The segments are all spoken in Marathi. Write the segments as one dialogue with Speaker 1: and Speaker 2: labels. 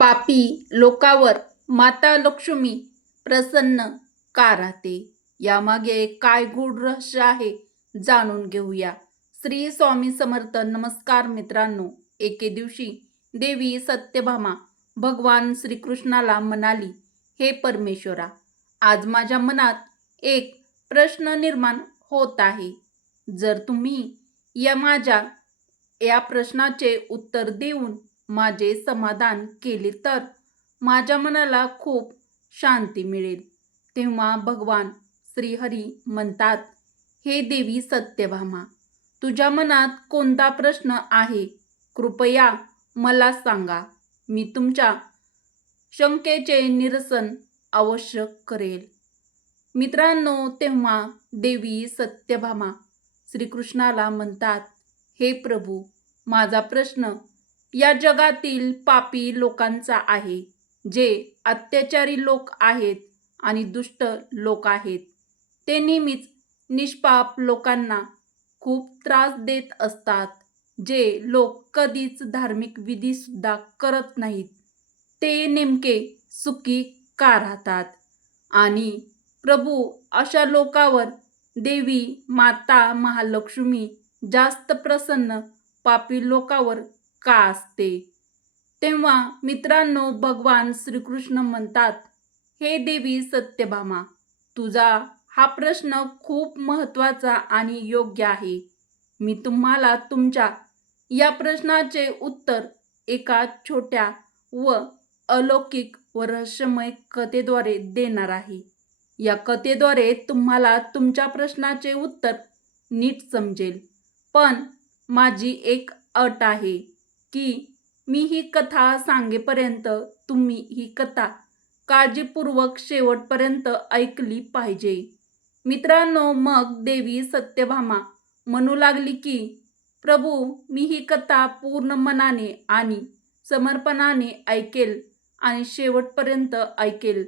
Speaker 1: पापी लोकावर माता लक्ष्मी प्रसन्न का राहते? यामागे काय गूढ रहस्य आहे जाणून घेऊया. श्री स्वामी समर्थ नमस्कार मित्रांनो. एके दिवशी देवी सत्यभामा भगवान श्रीकृष्णाला म्हणाली हे परमेश्वरा आज माझ्या मनात एक प्रश्न निर्माण होत आहे. जर तुम्ही या माझ्या या प्रश्नाचे उत्तर देऊन माझे समाधान केले तर माझ्या मनाला खूप शांती मिळेल. तेव्हा भगवान श्रीहरी म्हणतात हे देवी सत्यभामा तुझ्या मनात कोणता प्रश्न आहे? कृपया मला सांगा. मी तुमच्या शंकेचे निरसन अवश्य करेल. मित्रांनो तेव्हा देवी सत्यभामा श्रीकृष्णाला म्हणतात हे प्रभू माझा प्रश्न या जगातील पापी लोकांचा आहे जे अत्याचारी लोक आहेत आणि दुष्ट लोक आहेत. ते नेहमीच निष्पाप लोकांना खूप त्रास देत असतात जे लोक कधीच धार्मिक विधीसुद्धा करत नाहीत. ते नेमके सुखी का राहतात? आणि प्रभू अशा लोकावर देवी माता महालक्ष्मी जास्त प्रसन्न पापी लोकावर का असते? तेव्हा मित्रांनो भगवान श्रीकृष्ण म्हणतात हे देवी सत्यभामा तुझा हा प्रश्न खूप महत्त्वाचा आणि योग्य आहे. मी तुम्हाला तुमच्या या प्रश्नाचे उत्तर एका छोट्या व अलौकिक व रहस्यमय कथेद्वारे देणार आहे. या कथेद्वारे तुम्हाला तुमच्या प्रश्नाचे उत्तर नीट समजेल. पण माझी एक अट आहे. की मी ही कथा सांगेपर्यंत तुम्ही ही कथा काळजीपूर्वक शेवटपर्यंत ऐकली पाहिजे. मित्रांनो मग देवी सत्यभामा म्हणू लागली की प्रभू मी ही कथा पूर्ण मनाने आणि समर्पणाने ऐकेल आणि शेवटपर्यंत ऐकेल.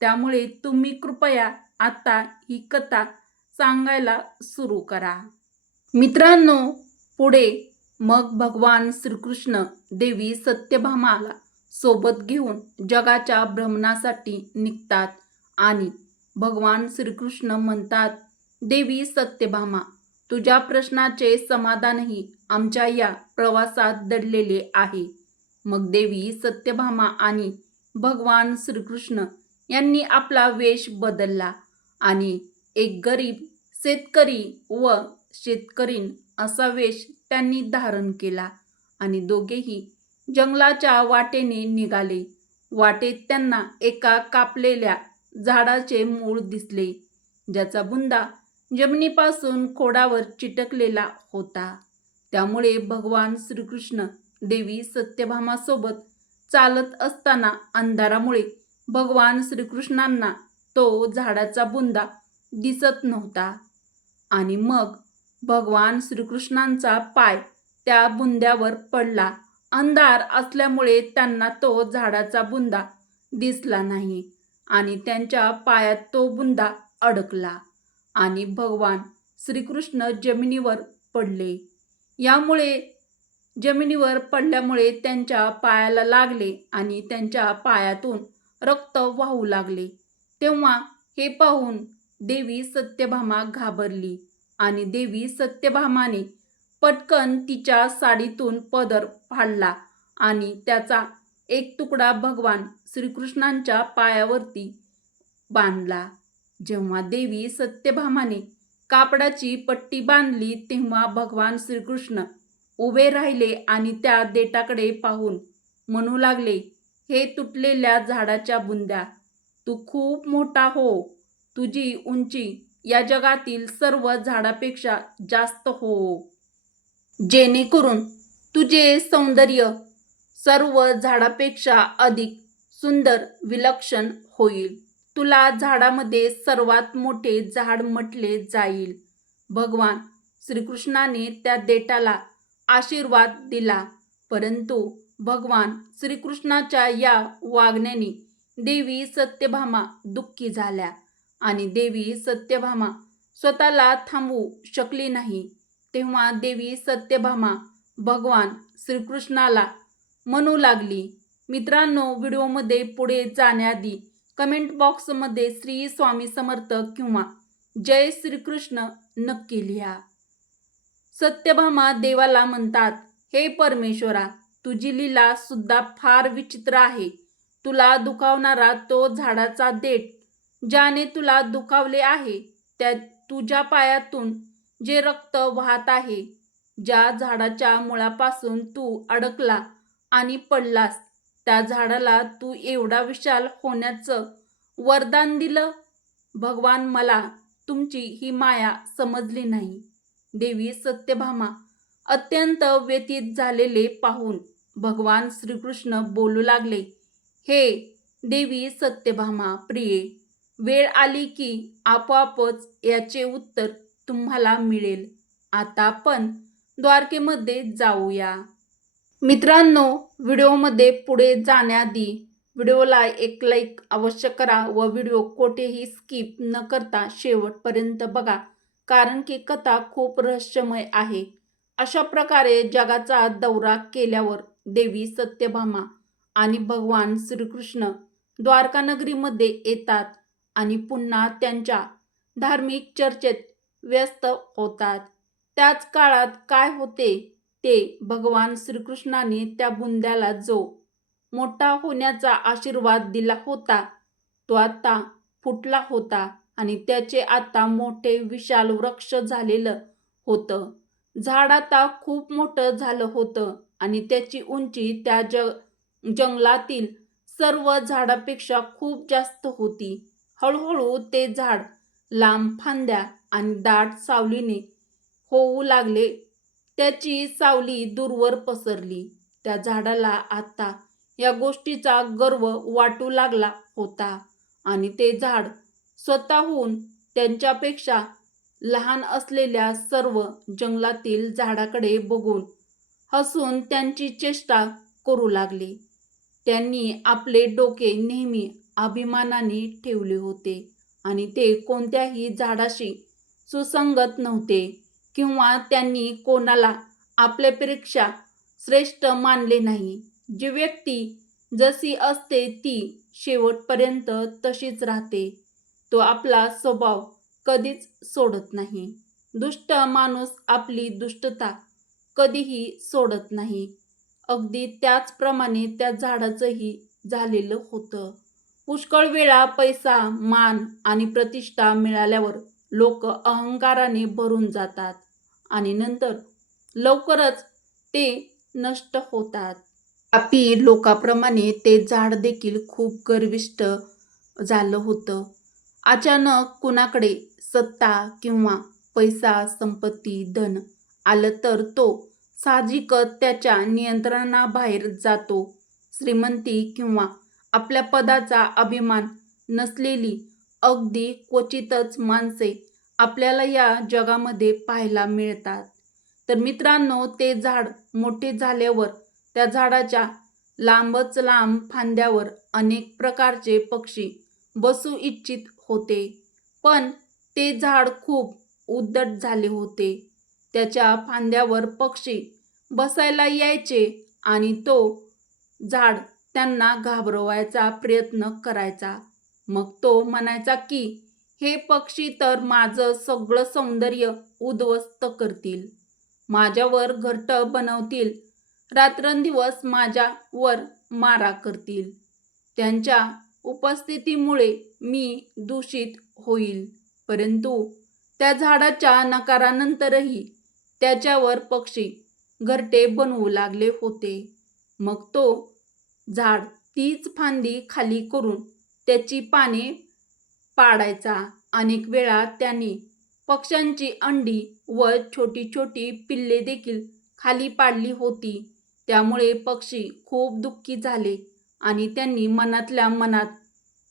Speaker 1: त्यामुळे तुम्ही कृपया आता ही कथा सांगायला सुरू करा. मित्रांनो पुढे मग भगवान श्रीकृष्ण देवी सत्यभामाला सोबत घेऊन जगाच्या भ्रमणासाठी निघतात आणि भगवान श्रीकृष्ण म्हणतात देवी सत्यभामा तुझ्या प्रश्नाचे समाधानही आमच्या या प्रवासात दडलेले आहे मग देवी सत्यभामा आणि भगवान श्रीकृष्ण यांनी आपला वेश बदलला आणि एक गरीब शेतकरी व शेतकरीण असा वेश त्यांनी धारण केला आणि दोघेही जंगलाच्या वाटेने निघाले. वाटेत त्यांना एका कापलेल्या झाडाचे मूळ दिसले ज्याचा बुंदा जमिनीपासून खोडावर चिटकलेला होता. त्यामुळे भगवान श्रीकृष्ण देवी सत्यभामासोबत चालत असताना अंधारामुळे भगवान श्रीकृष्णांना तो झाडाचा बुंदा दिसत नव्हता. आणि मग भगवान श्रीकृष्णांचा पाय त्या बुंद्यावर पडला. अंधार असल्यामुळे त्यांना तो झाडाचा बुंदा दिसला नाही आणि त्यांच्या पायात तो बुंदा अडकला आणि भगवान श्रीकृष्ण जमिनीवर पडले. यामुळे जमिनीवर पडल्यामुळे त्यांच्या पायाला लागले आणि त्यांच्या पायातून रक्त वाहू लागले. तेव्हा हे पाहून देवी सत्यभामा घाबरली. आणि देवी सत्यभामाने पटकन तिच्या साडीतून पदर फाडला आणि त्याचा एक तुकडा भगवान श्रीकृष्णांच्या पायावरती बांधला. जेव्हा देवी सत्यभामाने कापडाची पट्टी बांधली तेव्हा भगवान श्रीकृष्ण उभे राहिले आणि त्या देटाकडे पाहून म्हणू लागले हे तुटलेल्या झाडाच्या बुंद्या तू खूप मोठा हो. तुझी उंची या जगातील सर्व झाडापेक्षा जास्त हो. जेणेकरून तुझे सौंदर्य सर्व झाडापेक्षा अधिक सुंदर विलक्षण होईल. तुला झाडामध्ये सर्वात मोठे झाड म्हटले जाईल. भगवान श्रीकृष्णाने त्या देटाला आशीर्वाद दिला परंतु भगवान श्रीकृष्णाच्या या वागण्याने देवी सत्यभामा दुःखी झाल्या. आणि देवी सत्यभामा स्वतःला थांबवू शकली नाही. तेव्हा देवी सत्यभामा भगवान श्रीकृष्णाला म्हणू लागली मित्रांनो व्हिडिओमध्ये पुढे जाण्याआधी कमेंट बॉक्समध्ये श्री स्वामी समर्थ किंवा जय श्रीकृष्ण नक्की लिहा. सत्यभामा देवाला म्हणतात हे परमेश्वरा तुझी लीला सुद्धा फार विचित्र आहे. तुला दुखावणारा तो झाडाचा देठ ज्याने तुला दुखावले आहे त्या तुझ्या पायातून जे रक्त वाहत आहे ज्या झाडाच्या मुळापासून तू अडकला आणि पडलास त्या झाडाला तू एवढा विशाल होण्याचं वरदान दिलं? भगवान मला तुमची ही माया समजली नाही. देवी सत्यभामा अत्यंत व्यतीत झालेले पाहून भगवान श्रीकृष्ण बोलू लागले हे देवी सत्यभामा प्रिये वेळ आली की आपोआपच याचे उत्तर तुम्हाला मिळेल. आता आपण द्वारकेमध्ये जाऊया. मित्रांनो व्हिडिओमध्ये पुढे जाण्याआधी व्हिडिओला एक लाईक अवश्य करा व व्हिडिओ कोठेही स्किप न करता शेवटपर्यंत बघा कारण की कथा खूप रहस्यमय आहे. अशा प्रकारे जगाचा दौरा केल्यावर देवी सत्यभामा आणि भगवान श्रीकृष्ण द्वारकानगरीमध्ये येतात. आणि पुन्हा त्यांच्या धार्मिक चर्चेत व्यस्त होतात. त्याच काळात काय होते ते भगवान श्रीकृष्णाने त्या बुंद्याला जो मोठा होण्याचा आशीर्वाद दिला होता तो आता फुटला होता आणि त्याचे आता मोठे विशाल वृक्ष झालेलं होतं. झाड आता खूप मोठं झालं होतं आणि त्याची उंची त्या ज जंगलातील सर्व झाडापेक्षा खूप जास्त होती. हळूहळू ते झाड लांब फांद्या आणि दाट सावलीने होऊ लागले. त्याची सावली दूरवर पसरली. त्या झाडाला आता या गोष्टीचा गर्व वाटू लागला होता आणि ते झाड स्वतःहून त्यांच्यापेक्षा लहान असलेल्या सर्व जंगलातील झाडाकडे बघून हसून त्यांची चेष्टा करू लागले. त्यांनी आपले डोके नेहमी अभिमानाने ठेवले होते आणि ते कोणत्याही झाडाशी सुसंगत नव्हते किंवा त्यांनी कोणाला आपल्यापेक्षा श्रेष्ठ मानले नाही. जी व्यक्ती जशी असते ती शेवटपर्यंत तशीच राहते. तो आपला स्वभाव कधीच सोडत नाही. दुष्ट माणूस आपली दुष्टता कधीही सोडत नाही. अगदी त्याचप्रमाणे त्या झाडाचंही झालेलं होतं. पुष्कळ वेळा पैसा मान आणि प्रतिष्ठा मिळाल्यावर लोक अहंकाराने भरून जातात आणि नंतर लवकरच ते नष्ट होतात. पापी लोकाप्रमाणे ते झाड देखील खूप गर्विष्ट झालं होतं. अचानक कुणाकडे सत्ता किंवा पैसा संपत्ती धन आलं तर तो साहजिकच त्याच्या नियंत्रणाबाहेर जातो. श्रीमंती किंवा आपल्या पदाचा अभिमान नसलेली अगदी क्वचितच माणसे आपल्याला या जगामध्ये पाहायला मिळतात. तर मित्रांनो ते झाड मोठे झाल्यावर त्या झाडाच्या लांबच लांब फांद्यावर अनेक प्रकारचे पक्षी बसू इच्छित होते. पण ते झाड खूप उद्धट झाले होते. त्याच्या फांद्यावर पक्षी बसायला यायचे आणि तो झाड त्यांना घाबरवायचा प्रयत्न करायचा. मग तो म्हणायचा की हे पक्षी तर माझं सगळं सौंदर्य उद्ध्वस्त करतील. माझ्यावर घरट बनवतील. रात्रंदिवस माझ्यावर मारा करतील. त्यांच्या उपस्थितीमुळे मी दूषित होईल. परंतु त्या झाडाच्या नकारानंतरही त्याच्यावर पक्षी घरटे बनवू लागले होते. मग तो झाड तीच फांदी खाली करून त्याची पाने पाडायचा. अनेक वेळा त्यांनी पक्ष्यांची अंडी व छोटी छोटी पिल्ले देखील खाली पाडली होती. त्यामुळे पक्षी खूप दुःखी झाले आणि त्यांनी मनातल्या मनात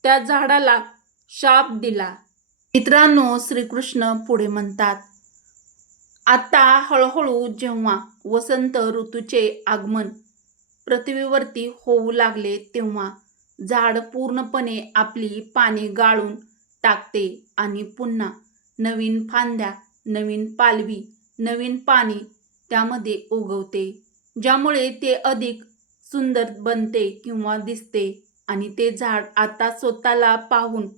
Speaker 1: त्या झाडाला शाप दिला. मित्रांनो श्रीकृष्ण पुढे म्हणतात आता हळूहळू जेव्हा वसंत ऋतूचे आगमन पृथ्वीवरती होऊ लागले तेव्हा झाड पूर्णपणे आपली पाने गाळून टाकते आणि पुन्हा नवीन फांद्या नवीन पालवी नवीन पाने त्यामध्ये उगवते ज्यामुळे ते अधिक सुंदर बनते किंवा दिसते आणि ते झाड आता स्वतःला पाहून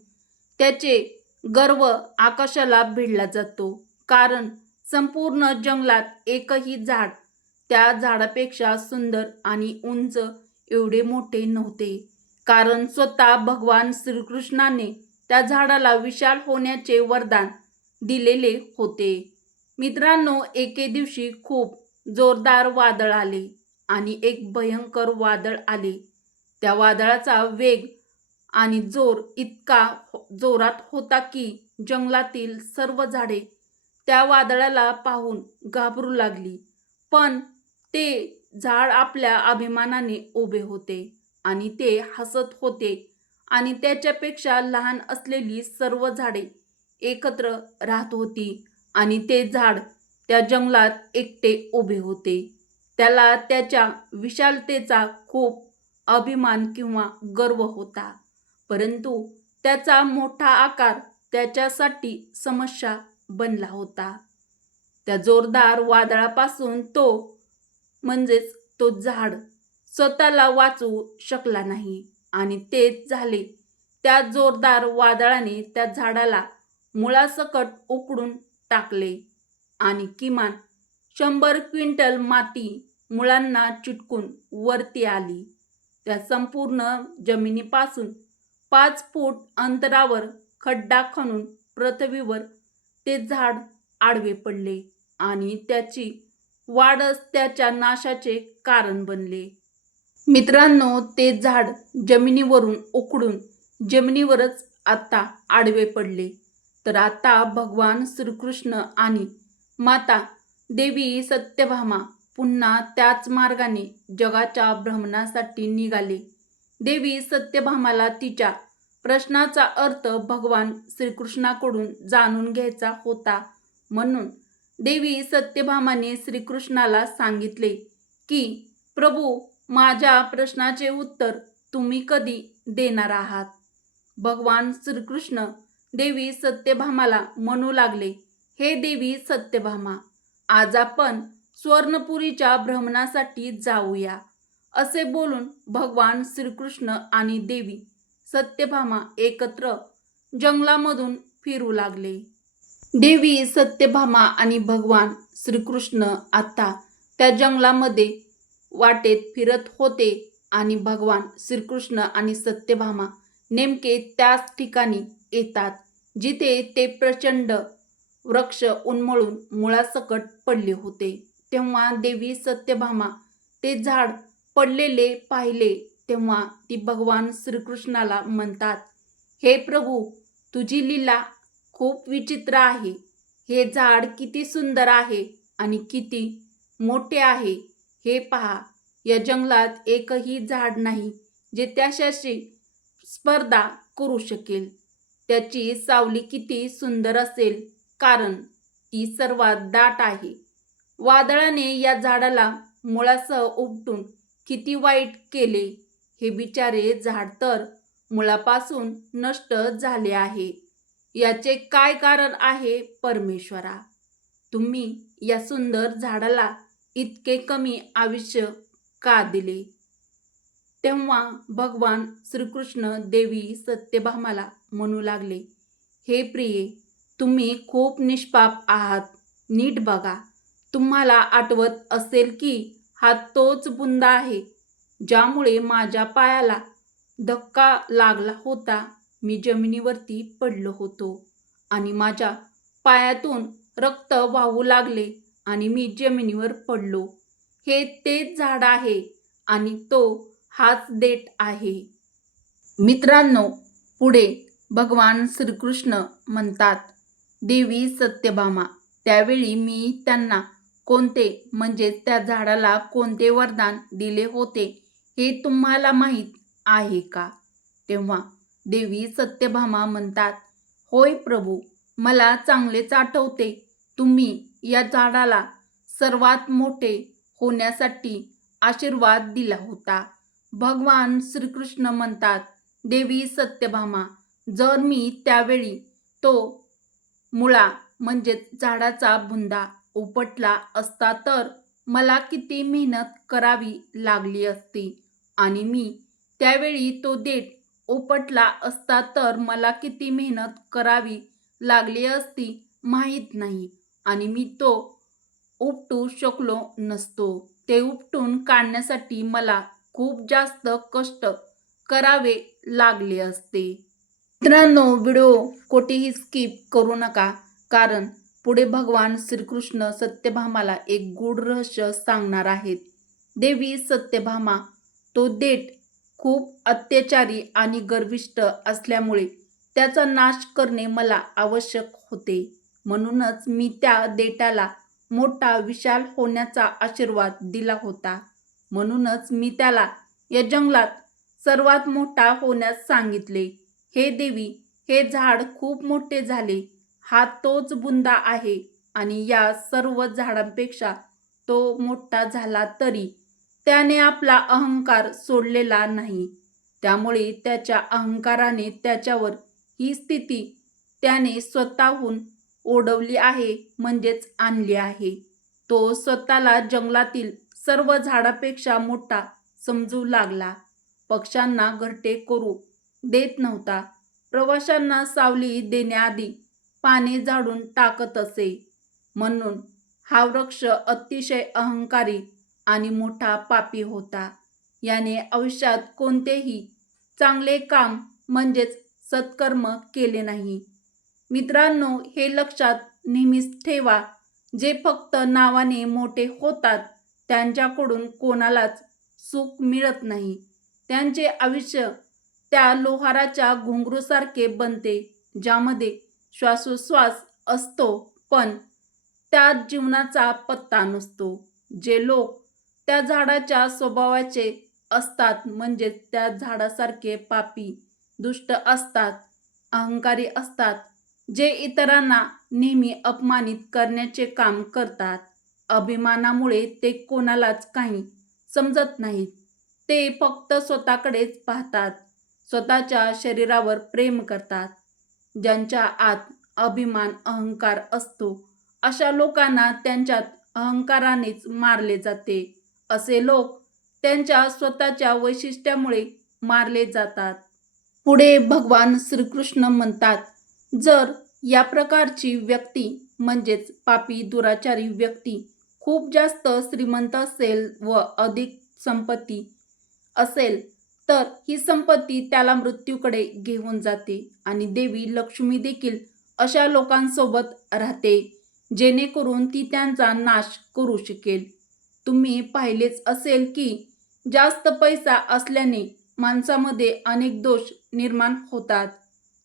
Speaker 1: त्याचे गर्व आकाशाला भिडला जातो. कारण संपूर्ण जंगलात एकही झाड त्या झाडापेक्षा सुंदर आणि उंच एवढे मोठे नव्हते. कारण स्वतः भगवान श्रीकृष्णाने त्या झाडाला विशाल होण्याचे वरदान दिलेले होते. मित्रांनो एके दिवशी खूप जोरदार वादळ आले आणि एक भयंकर वादळ आले. त्या वादळाचा वेग आणि जोर इतका हो, जोरात होता की जंगलातील सर्व झाडे त्या वादळाला पाहून घाबरू लागली. पण ते झाड आपल्या अभिमानाने उभे होते आणि ते हसत होते आणि त्याच्यापेक्षा लहान असलेली सर्व झाडे एकत्र राहत होती आणि ते झाड त्या जंगलात एकटे उभे होते. त्याला त्याच्या विशालतेचा खूप अभिमान किंवा गर्व होता. परंतु त्याचा मोठा आकार त्याच्यासाठी समस्या बनला होता. त्या जोरदार वादळापासून तो म्हणजेच तो झाड स्वतःला वाचवू शकला नाही. आणि तेच झाले. त्या जोरदार वादळाने त्या झाडाला मुळासकट उकडून टाकले. आणि किमान शंभर क्विंटल माती मुळांना चिटकून वरती आली. त्या संपूर्ण जमिनीपासून पाच फूट अंतरावर खड्डा खणून पृथ्वीवर ते झाड आडवे पडले. आणि त्याची वाढच त्याच्या नाशाचे कारण बनले. मित्रांनो ते झाड जमिनीवरून उकडून जमिनीवरच आता आडवे पडले. तर आता भगवान श्रीकृष्ण आणि माता देवी सत्यभामा पुन्हा त्याच मार्गाने जगाच्या भ्रमणासाठी निघाले. देवी सत्यभामाला तिच्या प्रश्नाचा अर्थ भगवान श्रीकृष्णाकडून जाणून घ्यायचा होता म्हणून देवी सत्यभामाने श्रीकृष्णाला सांगितले की प्रभू माझ्या प्रश्नाचे उत्तर तुम्ही कधी देणार आहात? भगवान श्रीकृष्ण देवी सत्यभामाला म्हणू लागले हे देवी सत्यभामा आज आपण स्वर्णपुरीच्या भ्रमणासाठी जाऊया. असे बोलून भगवान श्रीकृष्ण आणि देवी सत्यभामा एकत्र जंगलामधून फिरू लागले. देवी सत्यभामा आणि भगवान श्रीकृष्ण आता त्या जंगलामध्ये वाटेत फिरत होते आणि भगवान श्रीकृष्ण आणि सत्यभामा नेमके त्याच ठिकाणी येतात जिथे ते प्रचंड वृक्ष उन्मळून मुळासकट पडले होते. तेव्हा देवी सत्यभामा ते झाड पडलेले पाहिले तेव्हा ती भगवान श्रीकृष्णाला म्हणतात हे प्रभू तुझी लीला खूप विचित्र आहे. हे झाड किती सुंदर आहे आणि किती मोठे आहे हे पहा. या जंगलात एकही झाड नाही जे त्याच्याशी स्पर्धा करू शकेल. त्याची सावली किती सुंदर असेल कारण ती सर्वात दाट आहे. वादळाने या झाडाला मुळासह उपटून किती वाईट केले हे बिचारे झाड तर मुळापासून नष्ट झाले आहे. याचे काय कारण आहे परमेश्वरा? तुम्ही या सुंदर झाडाला इतके कमी आयुष्य का दिले? तेव्हा भगवान श्रीकृष्ण देवी सत्यभामाला म्हणू लागले हे प्रिये तुम्ही खूप निष्पाप आहात. नीट बघा तुम्हाला आठवत असेल की हा तोच बुंदा आहे ज्यामुळे माझ्या पायाला धक्का लागला होता. मी जमिनीवरती पडलो होतो आणि माझ्या पायातून रक्त वाहू लागले आणि मी जमिनीवर पडलो. हे तेच झाड आहे आणि तो हाच देठ आहे. मित्रांनो पुढे भगवान श्रीकृष्ण म्हणतात देवी सत्यभामा. त्यावेळी मी त्यांना कोणते म्हणजे त्या झाडाला कोणते वरदान दिले होते हे तुम्हाला माहीत आहे का? तेव्हा देवी सत्यभामा म्हणतात होय प्रभू मला चांगलेच आठवते. तुम्ही या झाडाला सर्वात मोठे होण्यासाठी आशीर्वाद दिला होता. भगवान श्रीकृष्ण म्हणतात देवी सत्यभामा जर मी त्यावेळी तो मुळा म्हणजेच झाडाचा बुंदा उपटला असता तर मला किती मेहनत करावी लागली असती आणि मी त्यावेळी तो देठ उपटला असता तर मला किती मेहनत करावी लागली असती माहीत नाही आणि मी तो उपटू शकलो नसतो. ते उपटून काढण्यासाठी मला खूप जास्त कष्ट करावे लागले असते. मित्रांनो व्हिडिओ कोठेही स्किप करू नका कारण पुढे भगवान श्रीकृष्ण सत्यभामाला एक गूढ रहस्य सांगणार आहेत. देवी सत्यभामा तो देठ खूप अत्याचारी आणि गर्विष्ठ असल्यामुळे त्याचा नाश करणे मला आवश्यक होते. म्हणूनच मी त्या देटाला मोठा विशाल होण्याचा आशीर्वाद दिला होता. म्हणूनच मी त्याला या जंगलात सर्वात मोठा होण्यास सांगितले. हे देवी हे झाड खूप मोठे झाले. हा तोच बुंदा आहे आणि या सर्व झाडांपेक्षा तो मोठा झाला तरी त्याने आपला अहंकार सोडलेला नाही. त्यामुळे त्याच्या अहंकाराने त्याच्यावर ही स्थिती त्याने स्वतःहून ओढवली आहे म्हणजेच आणली आहे. तो स्वतःला जंगलातील सर्व झाडापेक्षा मोठा समजू लागला. पक्ष्यांना घरटे करू देत नव्हता. प्रवाशांना सावली देण्याआधी पाणी झाडून टाकत असे. म्हणून हा वृक्ष अतिशय अहंकारी आणि मोठा पापी होता. याने आयुष्यात कोणतेही चांगले काम म्हणजेच सत्कर्म केले नाही. मित्रांनो हे लक्षात नेहमीच ठेवा जे फक्त नावाने मोठे होतात त्यांच्याकडून कोणालाच सुख मिळत नाही. त्यांचे आयुष्य त्या लोहाराच्या घुंगरूसारखे बनते ज्यामध्ये श्वासोश्वास असतो पण त्यात जीवनाचा पत्ता नसतो. जे लोक त्या झाडाच्या स्वभावाचे असतात म्हणजेच त्या झाडासारखे पापी दुष्ट असतात अहंकारी असतात जे इतरांना नेहमी अपमानित करण्याचे काम करतात. अभिमानामुळे ते कोणालाच काही समजत नाहीत. ते फक्त स्वतःकडेच पाहतात स्वतःच्या शरीरावर प्रेम करतात. ज्यांच्या आत अभिमान अहंकार असतो अशा लोकांना त्यांच्यात अहंकारानेच मारले जाते. असे लोक त्यांच्या स्वतःच्या वैशिष्ट्यामुळे मारले जातात. पुढे भगवान श्रीकृष्ण म्हणतात जर या प्रकारची व्यक्ती म्हणजेच पापी दुराचारी व्यक्ती खूप जास्त श्रीमंत असेल व अधिक संपत्ती असेल तर ही संपत्ती त्याला मृत्यूकडे घेऊन जाते आणि देवी लक्ष्मी देखील अशा लोकांसोबत राहते जेणेकरून ती त्यांचा नाश करू शकेल. तुम्ही पाहिलेच असेल की जास्त पैसा असल्याने माणसामध्ये अनेक दोष निर्माण होतात.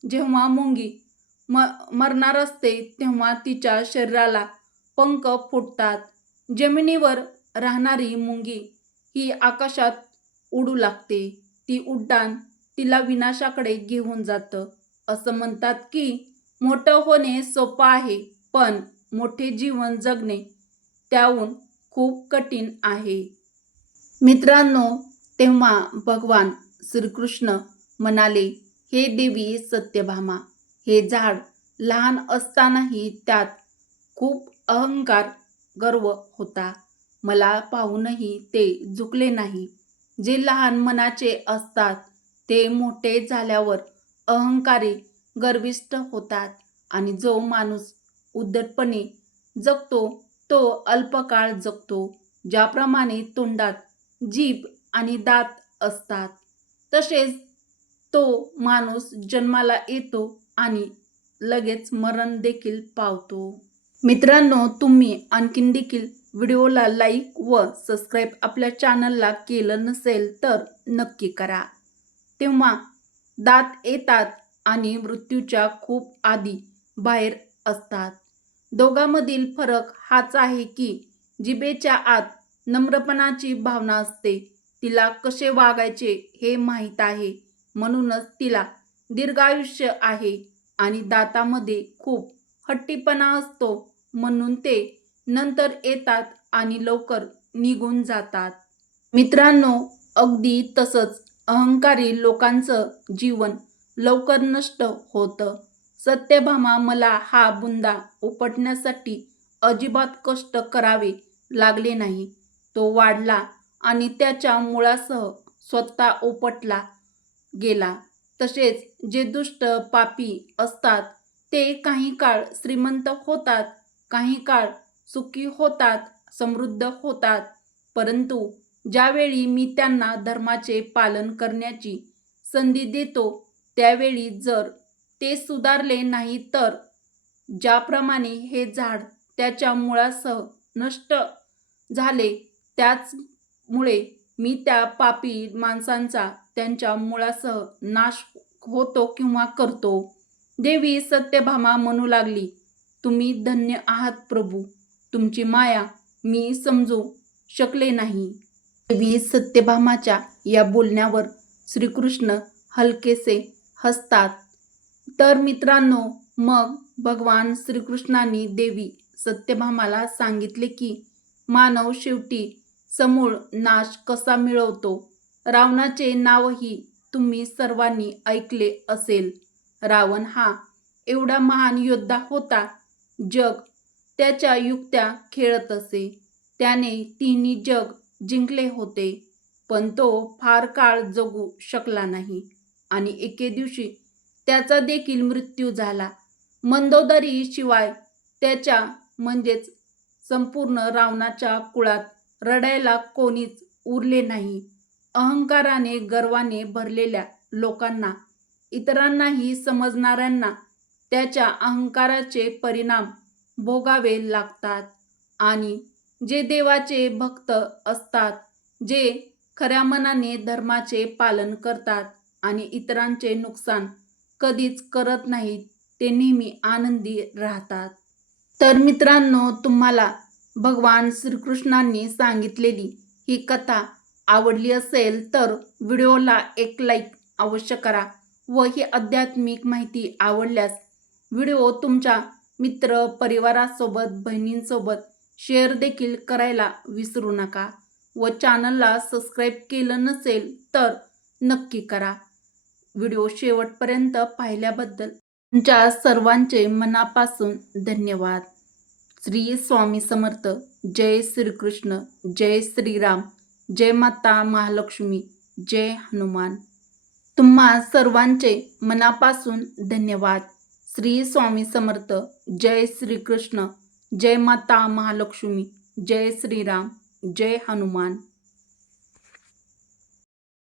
Speaker 1: जेव्हा मुंगी म मरणार असते तेव्हा तिच्या शरीराला पंख फुटतात. जमिनीवर राहणारी मुंगी ही आकाशात उडू लागते. ती उड्डाण तिला विनाशाकडे घेऊन जातं. असं म्हणतात की मोठं होणे सोपं आहे पण मोठे जीवन जगणे त्याहून खूप कठीण आहे. मित्रांनो तेव्हा भगवान श्रीकृष्ण म्हणाले हे देवी सत्यभामा हे झाड लहान असतानाही त्यात खूप अहंकार गर्व होता. मला पाहूनही ते झुकले नाही. जे लहान मनाचे असतात ते मोठे झाल्यावर अहंकारी गर्विष्ट होतात आणि जो माणूस उद्धटपणे जगतो तो अल्पकाळ जगतो ज्याप्रमाणे तोंडात जीभ आणि दात असतात. तसेच तो माणूस जन्माला येतो आणि लगेच मरण देखील पावतो. मित्रांनो तुम्ही आणखीन देखील व्हिडिओला लाईक व सबस्क्राईब आपल्या चॅनलला केलं नसेल तर नक्की करा. तेव्हा दात येतात आणि मृत्यूच्या खूप आधी बाहेर असतात. दोघांमधील फरक हाच आहे की जिभेच्या आत नम्रपणाची भावना असते. तिला कसे वागायचे हे माहीत आहे. म्हणूनच तिला दीर्घायुष्य आहे आणि दातामध्ये खूप हट्टीपणा असतो. म्हणून ते नंतर येतात आणि लवकर निघून जातात. मित्रांनो अगदी तसंच अहंकारी लोकांचं जीवन लवकर नष्ट होतं. सत्यभामा मला हा बुंदा उपटण्यासाठी अजिबात कष्ट करावे लागले नाही. तो वाढला आणि त्याच्या मुळासह स्वतः उपटला गेला. तसेच जे दुष्ट पापी असतात ते काही काळ श्रीमंत होतात काही काळ सुखी होतात समृद्ध होतात. परंतु ज्यावेळी मी त्यांना धर्माचे पालन करण्याची संधी देतो त्यावेळी जर ते सुधारले नाही तर. ज्याप्रमाणे हे झाड त्याच्या मुळासह नष्ट झाले त्याचमुळे मी त्या पापी माणसांचा त्यांच्या मुळासह नाश होतो किंवा करतो. देवी सत्यभामा म्हणू लागली तुम्ही धन्य आहात प्रभू तुमची माया मी समजू शकले नाही. देवी सत्यभामाच्या या बोलण्यावर श्रीकृष्ण हलकेसे हसतात. तर मित्रांनो मग भगवान श्रीकृष्णांनी देवी सत्यभामाला सांगितले की मानव शेवटी समूळ नाश कसा मिळवतो? रावणाचे नावही तुम्ही सर्वांनी ऐकले असेल. रावण हा एवढा महान योद्धा होता जग त्याच्या युक्त्या खेळत असे. त्याने तिन्ही जग जिंकले होते पण तो फार काळ जगू शकला नाही. आणि एके दिवशी त्याचा देखील मृत्यू झाला. मंदोदरी शिवाय त्याच्या म्हणजेच संपूर्ण रावणाच्या कुळात रडायला कोणीच उरले नाही. अहंकाराने गर्वाने भरलेल्या लोकांना इतरांनाही समजणाऱ्यांना त्याच्या अहंकाराचे परिणाम भोगावे लागतात आणि जे देवाचे भक्त असतात जे खऱ्या मनाने धर्माचे पालन करतात आणि इतरांचे नुकसान कधीच करत नाहीत ते नेहमी आनंदी राहतात. तर मित्रांनो तुम्हाला भगवान श्रीकृष्णांनी सांगितलेली ही कथा आवडली असेल तर व्हिडिओला एक लाईक अवश्य करा व ही आध्यात्मिक माहिती आवडल्यास व्हिडिओ तुमच्या मित्र परिवारासोबत बहिणींसोबत शेअर देखील करायला विसरू नका व चॅनलला सबस्क्राईब केलं नसेल तर नक्की करा. व्हिडिओ शेवटपर्यंत पाहिल्याबद्दल तुमच्या सर्वांचे मनापासून धन्यवाद. श्री स्वामी समर्थ जय श्रीकृष्ण जय श्रीराम जय माता महालक्ष्मी जय हनुमान. तुम्हा सर्वांचे मनापासून धन्यवाद. श्री स्वामी समर्थ जय श्रीकृष्ण जय माता महालक्ष्मी जय श्रीराम जय हनुमान.